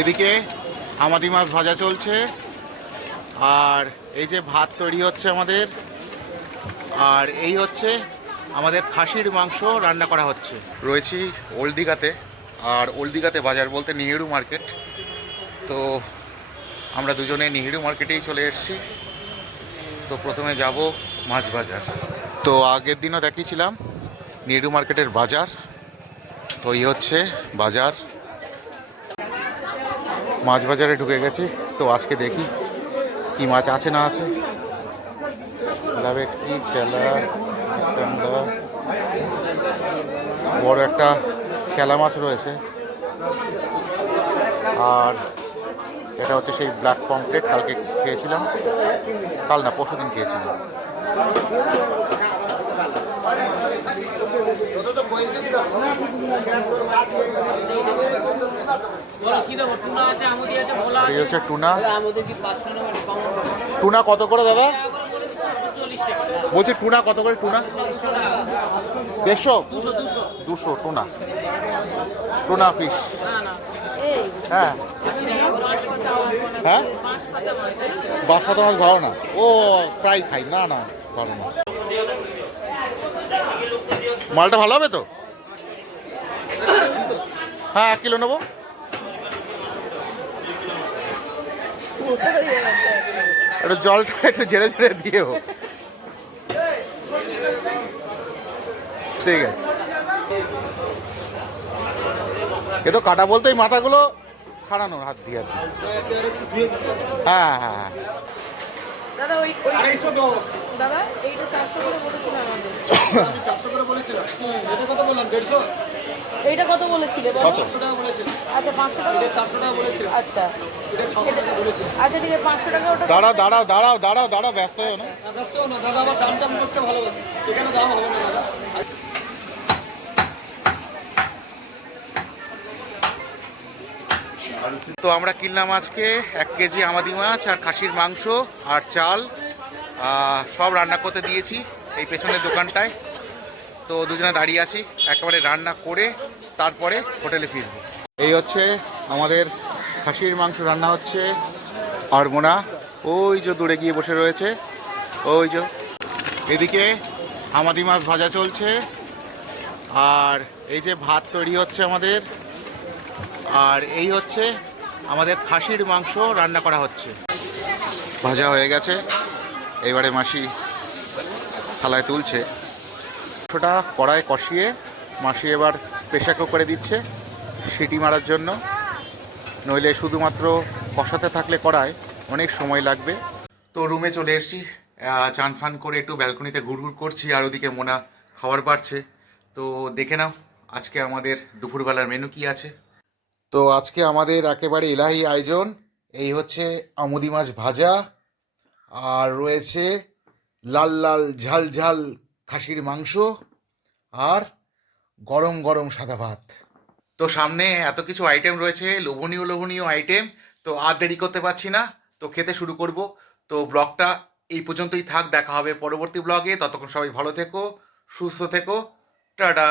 এদিকে আমাদি মাছ ভাজা চলছে, আর এই যে ভাত তৈরি হচ্ছে আমাদের, আর এই হচ্ছে আমাদের খাসির মাংস রান্না করা হচ্ছে। রয়েছি ওল্ড দীঘাতে, আর ওল্ড দীঘাতে বাজার বলতে নেহেরু মার্কেট। তো আমরা দুজনে নেহেরু মার্কেটেই চলে এসেছি। তো প্রথমে যাব মাছ বাজার। তো আগের দিনও দেখিয়েছিলাম নেহেরু মার্কেটের বাজার। তো এই হচ্ছে বাজার, মাছ বাজারে ঢুকে গেছি। তো আজকে দেখি কি মাছ আছে না আছে। ভেটকি, চেলা, কান্দা, বড় একটা চেলা মাছ রয়েছে, আর এটা হচ্ছে সেই ব্ল্যাক পমফ্রেট, কালকে খেয়েছিলাম, কাল না পরশু দিন খেয়েছিলাম। এই হচ্ছে টুনা। টুনা কত করে দাদা? বলছি টুনা কত করে? Tuna 150, 200 tuna, tuna fish. হ্যাঁ হ্যাঁ, বাঁশপাতা মাছ ভালো না, ও প্রায় খাই না, না ভালো না। মালটা ভালো হবে তো? হ্যাঁ 1 কিলো নেবো। একটু জলটা একটু ঝেড়ে ঝেড়ে দিও। ঠিক আছে। এ তো কাটা বলতেই মাথাগুলো ছাড়ানো হাত দিয়ে আর কি। হ্যাঁ হ্যাঁ হ্যাঁ। দাদা ওই 250 দাদা এইটা 400 করে বলেছিল আমাদের। আমি 400 করে বলেছিলাম। এটা কত বললাম? 150। এইটা কত বলেছিলে বলো? 500 টাকা বলেছিল। আচ্ছা 500 টাকা। এটা 400 টাকা বলেছিল। আচ্ছা এটা 600 টাকা বলেছিল। আচ্ছা ঠিক আছে 500 টাকা ওটা। দাঁড়াও ব্যস্ত হও না। ব্যস্ত হও না দাদা, আবার দাম করতে ভালোবাসে। এখানে দাম হবে না দাদা। তো আমরা কিনলাম আজকে 1 কেজি আমাদি মাছ আর খাসির মাংস আর চাল, সব রান্না করতে দিয়েছি এই পেছনের দোকানটায়। তো দুজনে দাঁড়িয়ে আছি, একেবারে রান্না করে তারপরে হোটেলে ফিরবো। এই হচ্ছে আমাদের খাসির মাংস রান্না হচ্ছে। আর মোনা ওই যে দূরে গিয়ে বসে রয়েছে, ওই যে। এদিকে আমাদি মাছ ভাজা চলছে, আর এই যে ভাত তৈরি হচ্ছে আমাদের, আর এই হচ্ছে আমাদের খাসির মাংস রান্না করা হচ্ছে। ভাজা হয়ে গেছে, এবারে মাসি থালায় তুলছে। মাংসটা কড়ায় কষিয়ে মাসি এবার প্রেসার কুকারে দিচ্ছে সিটি মারার জন্য, নইলে শুধুমাত্র কষাতে থাকলে কড়ায় অনেক সময় লাগবে। তো রুমে চলে এসেছি, চান ফান করে একটু ব্যালকনিতে ঘুরঘুর করছি, আর ওদিকে মোনা খাবার বাড়ছে। তো দেখে নাও আজকে আমাদের দুপুরবেলার মেনু কি আছে। তো আজকে আমাদের একেবারে এলাহি আয়োজন। এই হচ্ছে আমুদি মাছ ভাজা, আর রয়েছে লাল লাল ঝাল ঝাল খাসির মাংস, আর গরম গরম সাদা ভাত। তো সামনে এত কিছু আইটেম রয়েছে, লোভনীয় লোভনীয় আইটেম। তো আর দেরি করতে পারছি না, তো খেতে শুরু করব। তো ব্লগটা এই পর্যন্তই থাক, দেখা হবে পরবর্তী ব্লগে। ততক্ষণ সবাই ভালো থেকো, সুস্থ থেকো, টাটা।